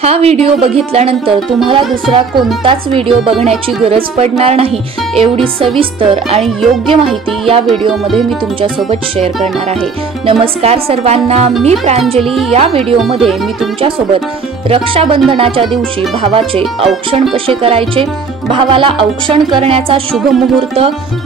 हा व्हिडिओ बघितल्यानंतर तुम्हाला दुसरा कोणताच व्हिडिओ बघण्याची गरज पडणार नाही। एवढी सविस्तर आणि योग्य माहिती या व्हिडिओमध्ये मी तुमच्यासोबत शेअर करणार आहे। नमस्कार सर्वांना, मी प्रांजली। या व्हिडिओमध्ये मी तुमच्यासोबत रक्षाबंधनाच्या दिवशी भावाचे औक्षण कसे करायचे, भावाला औक्षण करण्याचा शुभ मुहूर्त,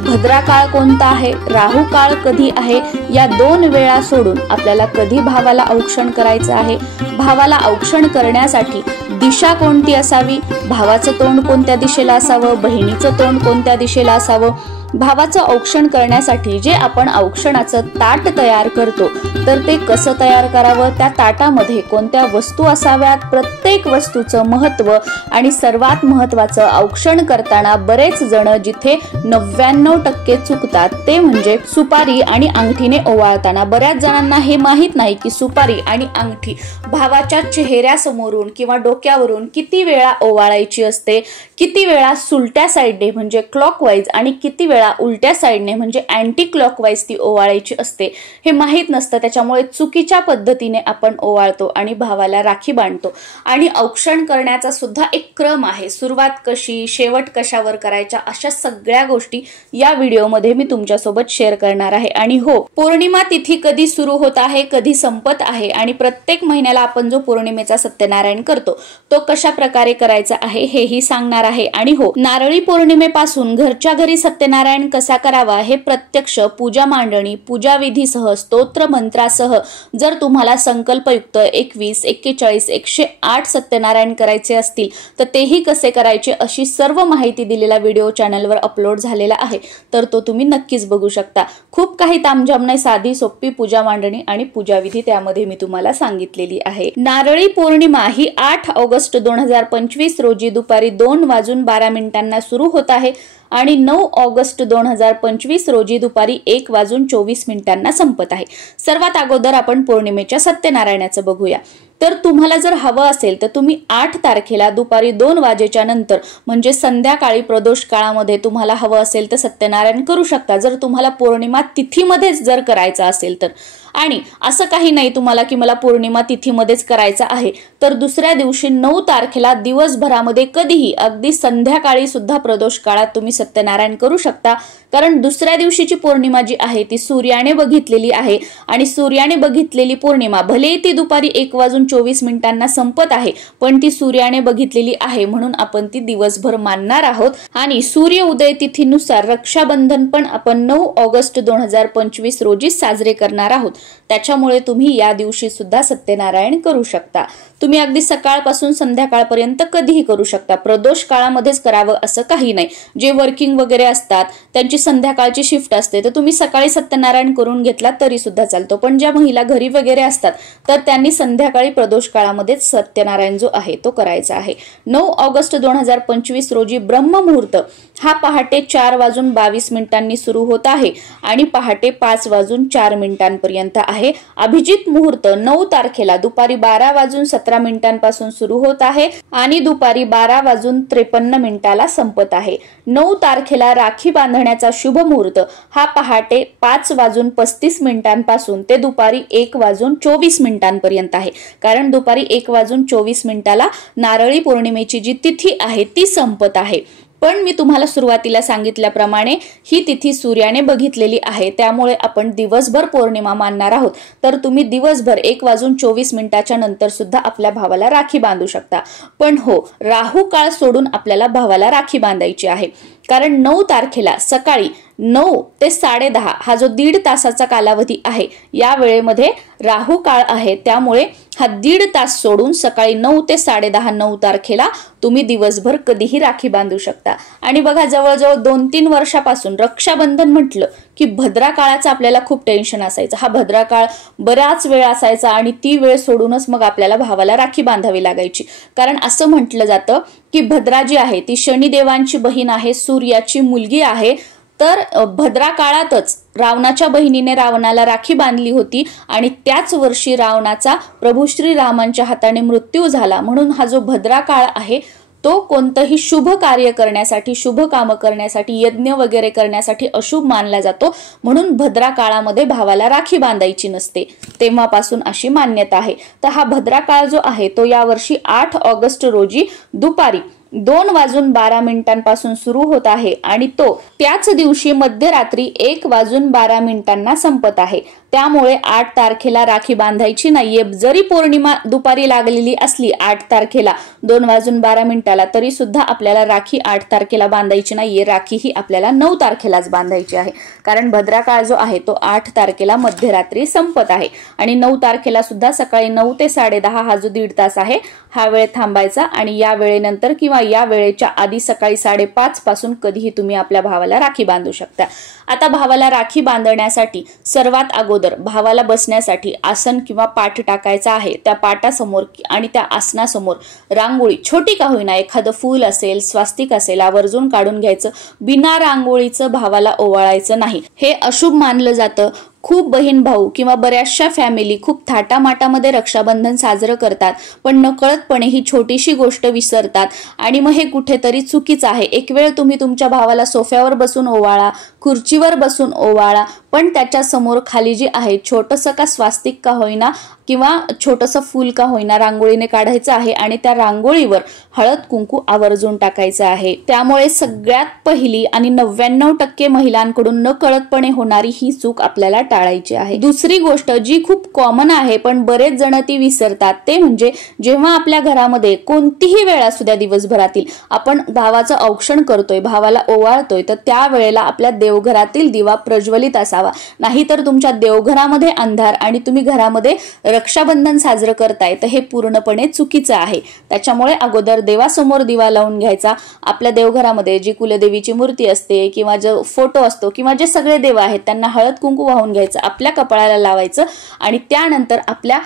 भद्रा काळ कोणता आहे, राहू काळ कधी आहे, या दोन वेळा सोडून आपल्याला कधी भावाला औक्षण करायचं आहे, भावाला औक्षण करण्यासाठी दिशा कोणती असावी, भावाचं तोंड कोणत्या दिशेला असावं, बहिणीचं तोंड कोणत्या दिशेला असावं, भावाचं औक्षण करण्यासाठी जे आपण औक्षणाचं ताट तयार करतो तर ते कसं तयार करावं, त्या ताटामध्ये कोणत्या वस्तू असाव्यात, प्रत्येक वस्तूचं महत्त्व आणि सर्वात महत्त्वाचं औक्षण करताना बरेच जण जिथे 99% चुकतात ते म्हणजे सुपारी आणि अंगठीने ओवाळताना। बऱ्याच जणांना हे माहित नाही की सुपारी आणि अंगठी भावाच्या चेहऱ्यासमोरून किंवा डोक्यावरून किती वेळा ओवाळायची असते, किती वेळा सुलट्या साइडने म्हणजे क्लॉकवाईज आणि किती वेळा उलट्या साइडने म्हणजे अँटी क्लॉकवाईज ती ओवाळायची असते हे माहित नसतं। त्याच्यामुळे चुकीच्या पद्धतीने आपण ओवाळतो आणि भावाला राखी बांधतो। आणि औक्षण करण्याचा सुद्धा एक क्रम आहे, सुरुवात कशी, शेवट कशावर करायच्या, अशा सगळ्या गोष्टी या व्हिडिओमध्ये मी तुमच्यासोबत शेअर करणार आहे। आणि हो, पौर्णिमा तिथी कधी सुरू होत आहे, कधी संपत आहे आणि प्रत्येक महिन्याला आपण जो पौर्णिमेचा सत्यनारायण करतो तो कशा प्रकारे करायचा आहे हेही सांगणार आहे। आणि हो, नारळी पौर्णिमेपासून घरच्या घरी सत्यनारायण कसा करावा हे प्रत्यक्ष पूजा मांडणी, पूजा विधीसह, स्तोत्र मंत्रासह जर तुम्हाला संकल्पयुक्त 21, 41, 108 सत्यनारायण करायचे असतील तर तेही कसे करायचे अशी सर्व माहिती दिलेला व्हिडिओ चॅनलवर अपलोड झालेला आहे, तर तो तुम्ही नक्कीच बघू शकता। खूप काही तामझाम नाही, साधी सोपी पूजा मांडणी आणि पूजा विधी त्यामध्ये मी तुम्हाला सांगितलेली आहे। नारळी पौर्णिमा ही 8 ऑगस्ट 2025 रोजी दुपारी 2:12 सुरू होत आहे आणि 9 ऑगस्ट 2025 रोजी दुपारी 1:24 संपत आहे। सर्वात अगोदर आपण पौर्णिमेच्या सत्यनारायणाचं बघूया। तर तुम्हाला जर हवं असेल तर तुम्ही 8 तारखेला दुपारी 2 वाजेच्या नंतर म्हणजे संध्याकाळी प्रदोष काळामध्ये तुम्हाला हवं असेल तर सत्यनारायण करू शकता, जर तुम्हाला पौर्णिमा तिथीमध्येच जर करायचं असेल तर। आणि असं काही नाही तुम्हाला की मला पौर्णिमा तिथीमध्येच करायचं आहे तर दुसऱ्या दिवशी 9 तारखेला दिवसभरामध्ये कधीही अगदी संध्याकाळी सुद्धा प्रदोष काळात तुम्ही सत्यनारायण करू शकता, कारण दुसऱ्या दिवशीची पौर्णिमा जी आहे ती सूर्याने बघितलेली आहे आणि सूर्याने बघितलेली पौर्णिमा भले ती दुपारी 1:24 संपत आहे पण ती सूर्याने बघितलेली आहे म्हणून आपण ती दिवसभर मानणार आहोत। आणि सूर्य उदय तिथीनुसार रक्षाबंधन पण आपण 9 ऑगस्ट 2025 रोजी साजरे करणार आहोत, त्याच्यामुळे तुम्ही या दिवशी सुद्धा सत्यनारायण करू शकता। तुम्ही अगदी सकाळपासून संध्याकाळपर्यंत कधीही करू शकता, प्रदोष काळामध्येच करावं असं काही नाही। जे वर्किंग वगैरे असतात त्यांची संध्याकाळची शिफ्ट असते तर तुम्ही सकाळी सत्यनारायण करून घेतला तरी सुद्धा चालतो, पण ज्या महिला घरी वगैरे असतात तर त्यांनी संध्याकाळी प्रदोष काळामध्येच सत्यनारायण जो आहे तो करायचा आहे। 9 ऑगस्ट 2025 रोजी ब्रह्ममुहूर्त हा पहाटे 4:22 सुरू होत आहे आणि पहाटे 5:04 आहे। अभिजित मुहूर्त 9 तारखेला दुपारी 12:17 पासून सुरू होत आहे आणि दुपारी 12:53 संपत आहे। 9 तारखेला राखी बांधण्याचा शुभ मुहूर्त हा पहाटे 5:35 पासून ते दुपारी 1:24 आहे, कारण दुपारी 1:24 नारळी पौर्णिमेची जी तिथी आहे ती संपत आहे। पण मी तुम्हाला सुरुवातीला सांगितल्याप्रमाणे ही तिथी सूर्याने बघितलेली आहे, त्यामुळे आपण दिवसभर पौर्णिमा मानणार आहोत, तर तुम्ही दिवसभर 1:24 नंतर सुद्धा आपल्या भावाला राखी बांधू शकता। पण हो, राहू काळ सोडून आपल्याला भावाला राखी बांधायची आहे, कारण 9 तारखेला सकाळी 9 ते 10:30 हा जो 1.5 तासाचा कालावधी आहे या वेळेमध्ये राहू काळ आहे, त्यामुळे हा 1.5 तास सोडून सकाळी 9 ते 10:30 9 तारखेला तुम्ही दिवसभर कधीही राखी बांधू शकता। आणि बघा, जवळजवळ 2-3 वर्षापासून रक्षाबंधन म्हटलं की भद्रा काळाचं आपल्याला खूप टेन्शन असायचं। हा भद्रा काळ बराच वेळ असायचा आणि ती वेळ सोडूनच मग आपल्याला भावाला राखी बांधावी लागायची, कारण असं म्हटलं जातं की भद्रा जी आहे ती शनिदेवांची बहीण आहे, सूर्याची मुलगी आहे। तर भद्रा काळातच रावणाच्या बहिणीने रावणाला राखी बांधली होती आणि त्याच वर्षी रावणाचा प्रभू श्रीरामांच्या हाताने मृत्यू झाला, म्हणून हा जो भद्रा काळ आहे तो कोणतंही शुभ कार्य करण्यासाठी, शुभ कामं करण्यासाठी, यज्ञ वगैरे करण्यासाठी अशुभ मानला जातो, म्हणून भद्रा काळामध्ये भावाला राखी बांधायची नसते, तेव्हापासून अशी मान्यता आहे। तर हा भद्रा काळ जो आहे तो यावर्षी 8 ऑगस्ट रोजी दुपारी 2:12 सुरू होत आहे आणि तो त्याच दिवशी मध्यरात्री 1:12 संपत आहे। त्यामुळे 8 तारखेला राखी बांधायची नाहीये। जरी पौर्णिमा दुपारी लागलेली असली 8 तारखेला 2:12 तरी सुद्धा आपल्याला राखी 8 तारखेला बांधायची नाहीये। राखी ही आपल्याला 9 तारखेलाच बांधायची आहे, कारण भद्रा काळ जो आहे तो 8 तारखेला मध्यरात्री संपत आहे आणि 9 तारखेला सुद्धा सकाळी 9 ते 10:30 हा जो 1.5 तास आहे हा वेळ थांबायचा आणि या वेळेनंतर किंवा या वेळेच्या आधी सकाळी 5:30 पासून कधीही तुम्ही आपल्या भावाला राखी बांधू शकता। आता भावाला राखी बांधण्यासाठी सर्वात अगोदर भावाला बसण्यासाठी आसन किंवा पाट टाकायचा आहे। त्या पाटासमोर आणि त्या आसनासमोर रांगोळी छोटी का होईना, एखादं फूल असेल, स्वास्तिक असेल, आवर्जून काढून घ्यायचं। बिना रांगोळीचं भावाला ओवाळायचं नाही, हे अशुभ मानलं जातं। खूप बहीण भाऊ किंवा बऱ्याचशा फॅमिली खूप थाटामाटामध्ये रक्षाबंधन साजरं करतात, पण नकळतपणे ही छोटीशी गोष्ट विसरतात आणि मग हे कुठेतरी चुकीचं आहे। एक वेळ तुम्ही तुमच्या भावाला सोफ्यावर बसून ओवाळा, खुर्चीवर बसून ओवाळा, पण त्याच्या समोर खाली जी आहे छोटंसं का स्वास्तिक का होईना किंवा छोटंसं फूल का होईना रांगोळीने काढायचं आहे आणि त्या रांगोळीवर हळद कुंकू आवर्जून टाकायचं आहे। त्यामुळे सगळ्यात पहिली आणि 99% महिलांकडून नकळतपणे होणारी ही चूक आपल्याला टाळायची आहे। दुसरी गोष्ट जी खूप कॉमन आहे पण बरेच जण ती विसरतात, ते म्हणजे जेव्हा आपल्या घरामध्ये कोणतीही वेळ असू द्या दिवसभरातील आपण भावाचं औक्षण करतोय, भावाला ओवाळतोय, तर त्या वेळेला आपल्या देवघरातील दिवा प्रज्वलित असावा, नाहीतर तुमच्या देवघरामध्ये अंधार आणि तुम्ही घरामध्ये रक्षाबंधन साजरं करताय तर हे पूर्णपणे चुकीचं आहे। त्याच्यामुळे अगोदर देवासमोर दिवा लावून घ्यायचा। आपल्या देवघरामध्ये जी कुलदेवीची मूर्ती असते किंवा जो फोटो असतो किंवा जे सगळे देव आहेत त्यांना हळद कुंकू वाहून घ्यायचं, आपल्या कपाळाला लावायचं आणि त्यानंतर आपल्या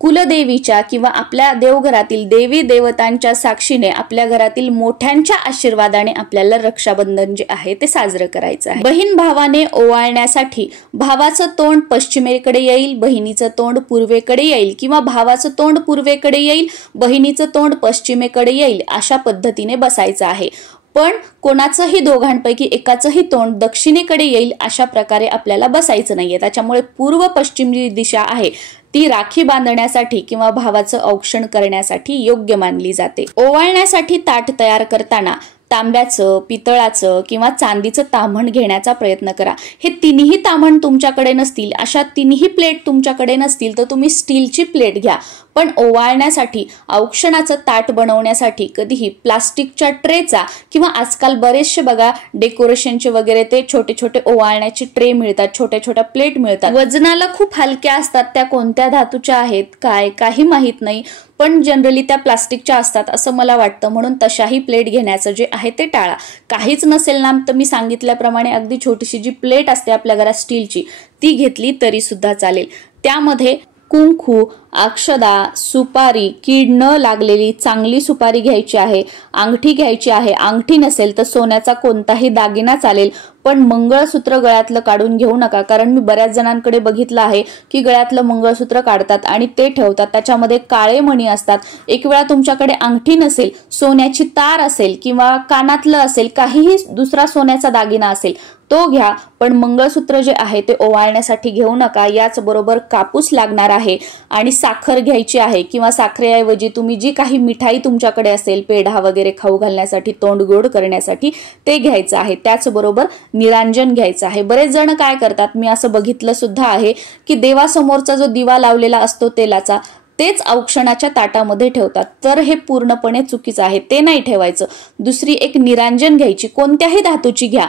कुलदेवीच्या किंवा आपल्या देवघरातील देवी देवतांच्या साक्षीने आपल्या घरातील मोठ्यांच्या आशीर्वादाने आपल्याला रक्षाबंधन जे आहे ते साजरं करायचं आहे। बहीण भावाने ओवाळण्यासाठी भावाचं तोंड पश्चिमेकडे येईल, बहिणीचं तोंड पूर्वेकडे येईल किंवा भावाचं तोंड पूर्वेकडे येईल, बहिणीचं तोंड पश्चिमेकडे येईल, अशा पद्धतीने बसायचं आहे। पण कोणाचंही दोघांपैकी एकाचंही तोंड दक्षिणेकडे येईल अशा प्रकारे आपल्याला बसायचं नाहीये। त्याच्यामुळे पूर्व पश्चिम जी दिशा आहे ती राखी बांधण्यासाठी किंवा भावाचं औक्षण करण्यासाठी योग्य मानली जाते। ओवाळण्यासाठी ताट तयार करताना तांब्याचं, पितळाचं किंवा चांदीचं ताम्हण घेण्याचा प्रयत्न करा। हे तिन्ही ताम्हण तुमच्याकडे नसतील, अशा तिन्ही प्लेट तुमच्याकडे नसतील तर तुम्ही स्टीलची प्लेट घ्या। पण ओवाळण्यासाठी औक्षणाचं ताट बनवण्यासाठी कधीही प्लास्टिकच्या ट्रेचा किंवा आजकाल बरेचसे बघा डेकोरेशनचे वगैरे ते छोटे छोटे ओवाळण्याचे ट्रे मिळतात, छोट्या छोट्या प्लेट मिळतात, वजनाला खूप हलक्या असतात, त्या कोणत्या धातूच्या आहेत काय काही माहित नाही, पण जनरली त्या प्लास्टिकच्या असतात असं मला वाटतं, म्हणून तशाही प्लेट घेण्याचं जे आहे ते टाळा। काहीच नसेल ना तर मी सांगितल्याप्रमाणे अगदी छोटीशी जी प्लेट असते आपल्या घरात स्टीलची ती घेतली तरी सुद्धा चालेल। त्यामध्ये कुंकू, अक्षदा, सुपारी, कीड न लागलेली चांगली सुपारी घ्यायची आहे, अंगठी घ्यायची आहे, अंगठी नसेल तर सोन्याचा कोणताही दागिना चालेल, पण मंगळसूत्र गळ्यातलं काढून घेऊ नका, कारण मी बऱ्याच जणांकडे बघितलं आहे की गळ्यातलं मंगळसूत्र काढतात आणि ते ठेवतात, त्याच्यामध्ये काळे मणी असतात। एक वेळा तुमच्याकडे अंगठी नसेल, सोन्याची तार असेल किंवा कानातलं असेल, काहीही दुसरा सोन्याचा दागिना असेल तो घ्या, पण मंगळसूत्र जे आहे ते ओवाळण्यासाठी घेऊ नका। याच बरोबर कापूस लागणार आहे आणि साखर घ्यायची आहे किंवा साखरेऐवजी तुम्ही जी काही मिठाई तुमच्याकडे असेल, पेढा वगैरे खाऊ घालण्यासाठी, तोंड गोड करण्यासाठी ते घ्यायचं आहे। त्याचबरोबर निरांजन घ्यायचं आहे। बरेच जण काय करतात, मी असं बघितलं सुद्धा आहे की देवासमोरचा जो दिवा लावलेला असतो तेलाचा तेच औक्षणाच्या ताटामध्ये ठेवतात, तर हे पूर्णपणे चुकीचं आहे, ते नाही ठेवायचं। दुसरी एक निरांजन घ्यायची, कोणत्याही धातूची घ्या,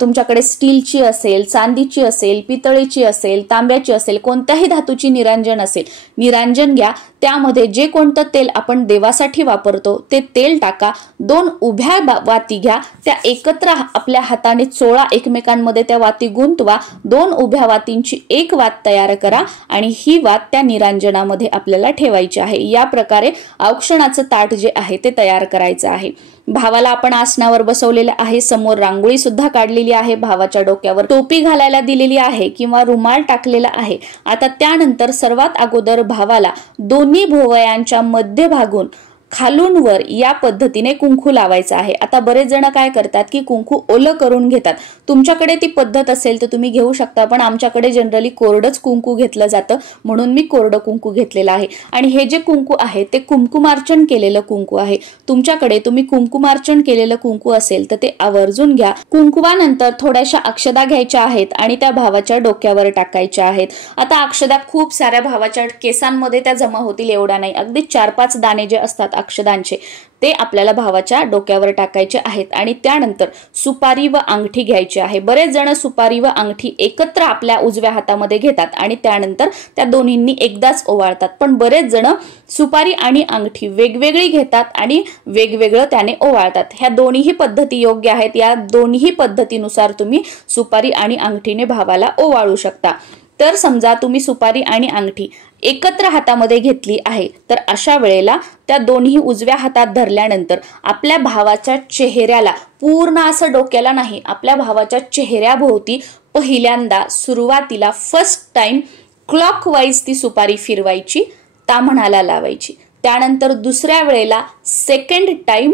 तुमच्याकडे स्टीलची असेल, चांदीची असेल, पितळेची असेल, तांब्याची असेल, कोणत्याही धातूची निरांजन असेल, निरांजन घ्या। त्यामध्ये जे कोणतं तेल आपण देवासाठी वापरतो ते तेल टाका, 2 उभ्या वाती घ्या, त्या एकत्र आपल्या हाताने चोळा, एकमेकांमध्ये त्या वाती गुंतवा, 2 उभ्या वातींची एक वात तयार करा आणि ही वात त्या निरांजनामध्ये आपल्याला ठेवायची आहे। या प्रकारे औक्षणाचं ताट जे आहे ते तयार करायचं आहे। भावाला आपण आसनावर बसवलेलं आहे, समोर रांगोळी सुद्धा काढलेली आहे, भावाच्या डोक्यावर टोपी घालायला दिलेली आहे किंवा रुमाल टाकलेला आहे। आता त्यानंतर सर्वात अगोदर भावाला दोन्ही भोवयांच्या मध्यभागून खालून वर या पद्धतीने कुंकू लावायचं आहे। आता बरेच जण काय करतात की कुंकू ओलं करून घेतात। तुमच्याकडे ती पद्धत असेल तर तुम्ही घेऊ शकता, पण आमच्याकडे जनरली कोरडच कुंकू घेतलं जातं, म्हणून मी कोरडं कुंकू घेतलेलं आहे। आणि हे जे कुंकू आहे ते कुंकुमार्चन केलेलं कुंकू आहे। तुमच्याकडे तुम्ही कुंकुमार्चन केलेलं कुंकू असेल तर ते आवर्जून घ्या। कुंकुवानंतर थोड्याशा अक्षदा घ्यायच्या आहेत आणि त्या भावाच्या डोक्यावर टाकायच्या आहेत। आता अक्षदा खूप साऱ्या भावाच्या केसांमध्ये त्या जमा होतील एवढा नाही, अगदी 4-5 दाणे जे असतात अक्षदांचे ते आपल्याला भावाच्या डोक्यावर टाकायचे आहेत। आणि त्यानंतर सुपारी व अंगठी घ्यायची आहे। बरेच जण सुपारी व अंगठी एकत्र आपल्या उजव्या हातामध्ये घेतात आणि त्यानंतर त्या दोन्हींनी एकदाच ओवाळतात, पण बरेच जण सुपारी आणि अंगठी वेगवेगळी घेतात आणि वेगवेगळं त्याने ओवाळतात। ह्या दोन्हीही पद्धती योग्य आहेत। या दोन्ही पद्धतीनुसार तुम्ही सुपारी आणि अंगठीने भावाला ओवाळू शकता। तर समजा तुम्ही सुपारी आणि अंगठी एकत्र हातामध्ये घेतली आहे, तर अशा वेळेला त्या दोन्ही उजव्या हातात धरल्यानंतर आपल्या भावाच्या चेहऱ्याला, पूर्ण असं डोक्याला नाही, आपल्या भावाच्या चेहऱ्याभोवती पहिल्यांदा सुरुवातीला फर्स्ट टाइम क्लॉकवाईज ती सुपारी फिरवायची, ताम्हणाला लावायची। त्यानंतर दुसऱ्या वेळेला सेकंड टाइम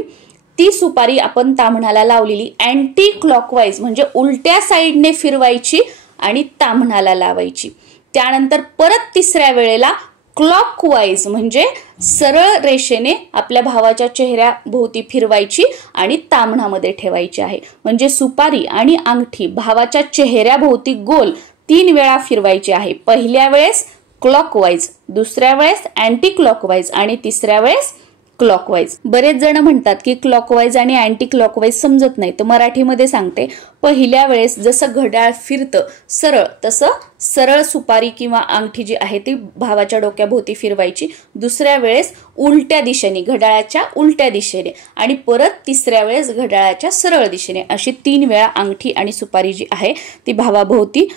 ती सुपारी आपण ताम्हणाला लावलेली अँटी क्लॉकवाईज म्हणजे उलट्या साईडने फिरवायची आणि ताम्हणाला लावायची। त्यानंतर परत तिसऱ्या वेळेला क्लॉकवाईज म्हणजे सरळ रेषेने आपल्या भावाच्या चेहऱ्याभोवती फिरवायची आणि ताम्हणामध्ये ठेवायची आहे। म्हणजे सुपारी आणि अंगठी भावाच्या चेहऱ्याभोवती गोल 3 वेळा फिरवायची आहे। पहिल्या वेळेस क्लॉकवाईज, दुसऱ्या वेळेस अँटी क्लॉकवाईज आणि तिसऱ्या वेळेस क्लॉकवाईज। बरेच जण म्हणतात की क्लॉकवाईज आणि अँटी क्लॉकवाईज समजत नाही, तर मराठीमध्ये सांगते। पहिल्या वेळेस जसं घड्याळ फिरतं सरळ, तसं सरळ सुपारी किंवा अंगठी जी आहे ती भावाच्या डोक्याभोवती फिरवायची। दुसऱ्या वेळेस उलट्या दिशेने, घड्याळाच्या उलट्या दिशेने, आणि परत तिसऱ्या वेळेस घड्याळाच्या सरळ दिशेने, अशी 3 वेळा अंगठी आणि सुपारी जी आहे ती भावाभोवती,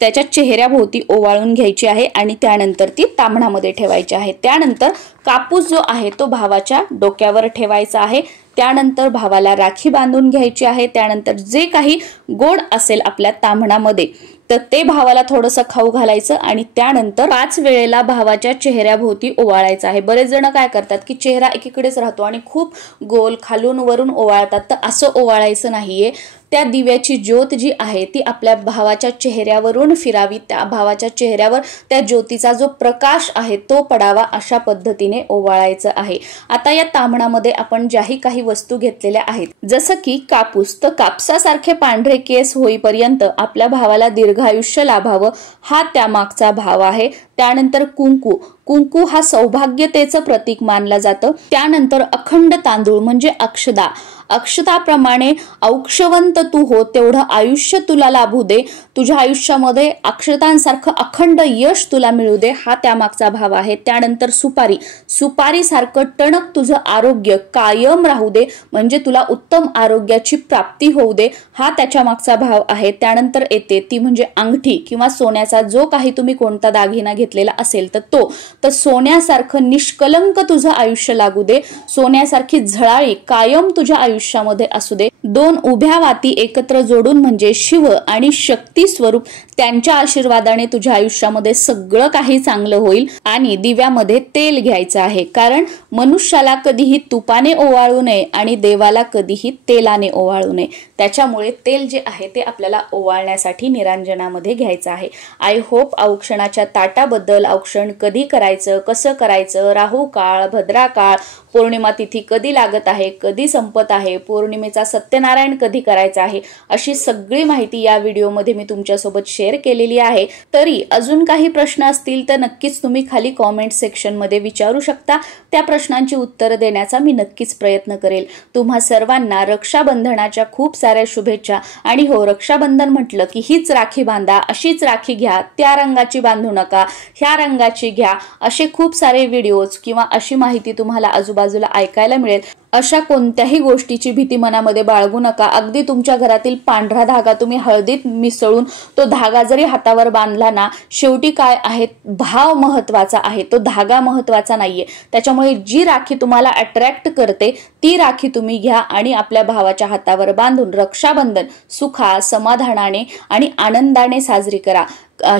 त्याच्या चेहऱ्याभोवती ओवाळून घ्यायची आहे आणि त्यानंतर ती ताम्हणामध्ये ठेवायची आहे। त्यानंतर कापूस जो आहे तो भावाच्या डोक्यावर ठेवायचा आहे। त्यानंतर भावाला राखी बांधून घ्यायची आहे। त्यानंतर जे काही गोड असेल आपल्या ताम्हणामध्ये तर ते भावाला थोडंसं खाऊ घालायचं आणि त्यानंतर 5 वेळेला भावाच्या चेहऱ्याभोवती ओवाळायचं आहे। बरेच जण काय करतात की चेहरा एकीकडेच राहतो आणि खूप गोल खालून वरून ओवाळतात, तर असं ओवाळायचं नाहीये। त्या दिव्याची ज्योत जी आहे ती आपल्या भावाच्या चेहऱ्यावरून फिरावी, त्या भावाच्या चेहऱ्यावर त्या ज्योतीचा जो प्रकाश आहे तो पडावा, अशा पद्धतीने ओवाळायचं आहे। आता या ताम्हणामध्ये आपण ज्याही काही वस्तू घेतलेल्या आहेत, जसं की कापूस, तर कापसासारखे पांढरे केस होईपर्यंत आपल्या भावाला दीर्घायुष्य लाभावं हा त्यामागचा भाव आहे। त्यानंतर कुंकू, कुंकू हा सौभाग्यतेचं प्रतीक मानलं जातं। त्यानंतर अखंड तांदूळ म्हणजे अक्षदा, अक्षताप्रमाणे औक्षवंत तू हो, तेवढं आयुष्य तुला लाभू दे, तुझ्या आयुष्यामध्ये अक्षतांसारखं अखंड यश तुला मिळू दे, हा त्यामागचा भाव आहे। त्यानंतर सुपारी, सुपारी सारखं टणक तुझं आरोग्य कायम राहू दे, म्हणजे तुला उत्तम आरोग्याची प्राप्ती होऊ दे, हा त्याच्या मागचा भाव आहे। त्यानंतर येते ती म्हणजे अंगठी किंवा सोन्याचा जो काही तुम्ही कोणता दागिना घेतलेला असेल तर तो, तर सोन्यासारखं निष्कलंक तुझं आयुष्य लागू दे, सोन्यासारखी झळाळी कायम तुझ्या आयुष्यामध्ये असू दे। 2 उभ्या वाती एकत्र जोडून म्हणजे शिव आणि शक्ती स्वरूप त्यांच्या आशीर्वादाने तुझ्या आयुष्यामध्ये सगळं काही चांगलं होईल। आणि दिव्यामध्ये तेल घ्यायचं आहे, कारण मनुष्याला कधीही तुपाने ओवाळू नये आणि देवाला कधीही तेलाने ओवाळू नये, त्याच्यामुळे तेल जे आहे ते आपल्याला ओवाळण्यासाठी निरांजनामध्ये घ्यायचं आहे। आय होप औक्षणाच्या ताटाबद्दल, औक्षण कधी करायचं, कसं करायचं, राहू काळ, भद्रा काळ, पौर्णिमा तिथी कधी लागत आहे, कधी संपत आहे, पौर्णिमेचा सत्यनारायण कधी करायचा आहे, अशी सगळी माहिती या व्हिडिओमध्ये मी तुमच्यासोबत शेअर केलेली आहे। तरी अजून काही प्रश्न असतील तर नक्कीच तुम्ही खाली कॉमेंट सेक्शन मध्ये विचारू शकता, त्या प्रश्नांची उत्तरं देण्याचा मी नक्कीच प्रयत्न करेल। तुम्हा सर्वांना रक्षाबंधनाच्या खूप साऱ्या शुभेच्छा। आणि हो, रक्षाबंधन म्हटलं की हीच राखी बांधा, अशीच राखी घ्या, त्या रंगाची बांधू नका, ह्या रंगाची घ्या, असे खूप सारे व्हिडिओज किंवा अशी माहिती तुम्हाला आजूबाजूला ऐकायला मिळेल। अशा कोणत्याही गोष्टीची भीती मनामध्ये बाळगू नका। अगदी तुमच्या घरातील पांढरा धागा तुम्ही हळदीत मिसळून तो धागा जरी हातावर बांधला ना, शेवटी काय आहे, भाव महत्वाचा आहे, तो धागा महत्वाचा नाहीये। त्याच्यामुळे जी राखी तुम्हाला अट्रॅक्ट करते ती राखी तुम्ही घ्या आणि आपल्या भावाच्या हातावर बांधून रक्षाबंधन सुखा समाधानाने आणि आनंदाने साजरी करा।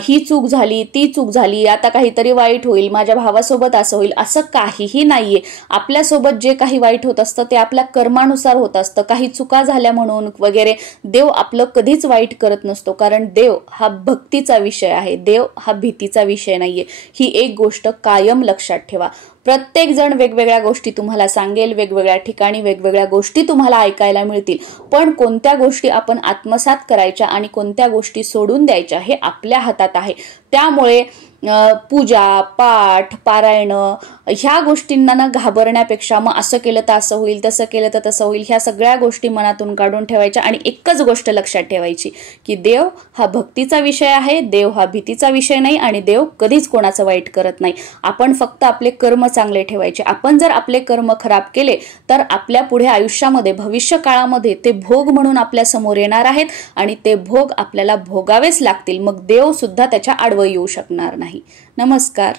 ही चूक झाली, ती चूक झाली, आता काहीतरी वाईट होईल, माझ्या भावासोबत असं होईल, असं काहीही नाहीये। आपल्यासोबत जे काही वाईट होत असतं ते आपल्या कर्मानुसार होत असतं। काही चुका झाल्या म्हणून वगैरे देव आपलं कधीच वाईट करत नसतो, कारण देव हा भक्तीचा विषय आहे, देव हा भीतीचा विषय नाहीये। ही एक गोष्ट कायम लक्षात ठेवा। प्रत्येक जण वेगवेगळ्या गोष्टी तुम्हाला सांगेल, वेगवेगळ्या ठिकाणी वेगवेगळ्या गोष्टी तुम्हाला ऐकायला मिळतील, पण कोणत्या गोष्टी आपण आत्मसात करायच्या आणि कोणत्या गोष्टी सोडून द्यायच्या हे आपल्या हातात आहे। त्यामुळे पूजा पाठ पारायण ह्या गोष्टींना न घाबरण्यापेक्षा मग असं केलं तर असं होईल, तसं केलं तर तसं होईल, ह्या सगळ्या गोष्टी मनातून काढून ठेवायच्या आणि एकच गोष्ट लक्षात ठेवायची की देव हा भक्तीचा विषय आहे, देव हा भीतीचा विषय नाही आणि देव कधीच कोणाचं वाईट करत नाही। आपण फक्त आपले कर्म चांगले ठेवायचे। आपण जर आपले कर्म खराब केले तर आपल्या पुढे आयुष्यामध्ये भविष्य काळामध्ये ते भोग म्हणून आपल्या समोर येणार आहेत आणि ते भोग आपल्याला भोगावेच लागतील। मग देव सुद्धा त्याच्या आडवं येऊ शकणार नाही। नमस्कार।